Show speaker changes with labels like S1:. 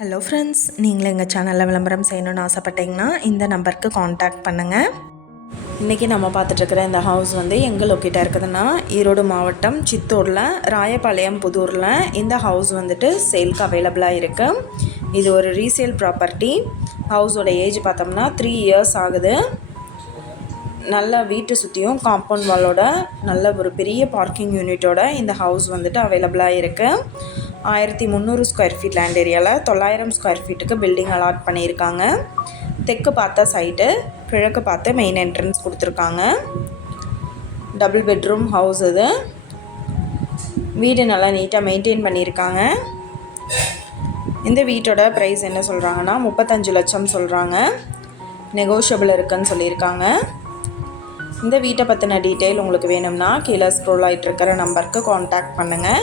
S1: Hello friends நீங்களும் எங்கள் சேனலில் விளம்பரம் செய்யணும்னு ஆசைப்பட்டீங்கன்னா இந்த நம்பருக்கு காண்டாக்ட் பண்ணுங்கள் இன்றைக்கி நம்ம பார்த்துட்ருக்குற இந்த ஹவுஸ் வந்து எங்கே லொக்கேட்டாக இருக்குதுன்னா ஈரோடு மாவட்டம் சித்தூரில் ராயபாளையம் புதூரில் இந்த ஹவுஸ் வந்துட்டு சேல்க்கு அவைலபிளாக இருக்குது இது ஒரு ரீசேல் ப்ராப்பர்ட்டி ஹவுஸோட ஏஜ் பார்த்தோம்னா த்ரீ இயர்ஸ் ஆகுது. நல்ல வீட்டை சுற்றியும் காம்பவுண்ட் வாலோட நல்ல ஒரு பெரிய பார்க்கிங் யூனிட்டோட இந்த ஹவுஸ் வந்துட்டு அவைலபிளாக இருக்குது ஆயிரத்தி முந்நூறு ஸ்கொயர் ஃபீட் லேண்ட் ஏரியாவில் தொள்ளாயிரம் ஸ்கொயர் ஃபீட்டுக்கு பில்டிங் அலாட் பண்ணியிருக்காங்க. தெற்கு பார்த்த சைட்டு கிழக்கு பார்த்து மெயின் என்ட்ரன்ஸ் கொடுத்துருக்காங்க. டபுள் பெட்ரூம் ஹவுஸ் இது. வீடு நல்லா நீட்டாக மெயின்டைன் பண்ணியிருக்காங்க. இந்த வீட்டோட ப்ரைஸ் என்ன சொல்கிறாங்கன்னா முப்பத்தஞ்சு லட்சம் சொல்கிறாங்க நெகோஷியபிள் இருக்குன்னு சொல்லியிருக்காங்க. இந்த வீட்டை பற்றின டீட்டெயில் உங்களுக்கு வேணும்னா கீழே ஸ்க்ரோல் ஆகிட்டு இருக்கிற நம்பருக்கு காண்டாக்ட் பண்ணுங்கள்